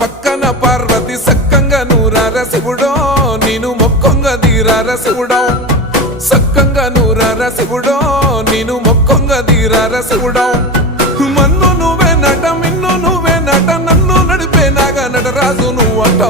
పక్కన పార్వతి సక్కంగా నూరార శివుడో నేను మొక్కంగా తీరార శివుడో సక్కంగా నూరార శివుడో నేను మొక్కంగా తీరార శివుడో మన్ను నువ్వే నట మిన్ను నువ్వే నట నన్ను నడిపే నాగా నటరాజు నువ్వట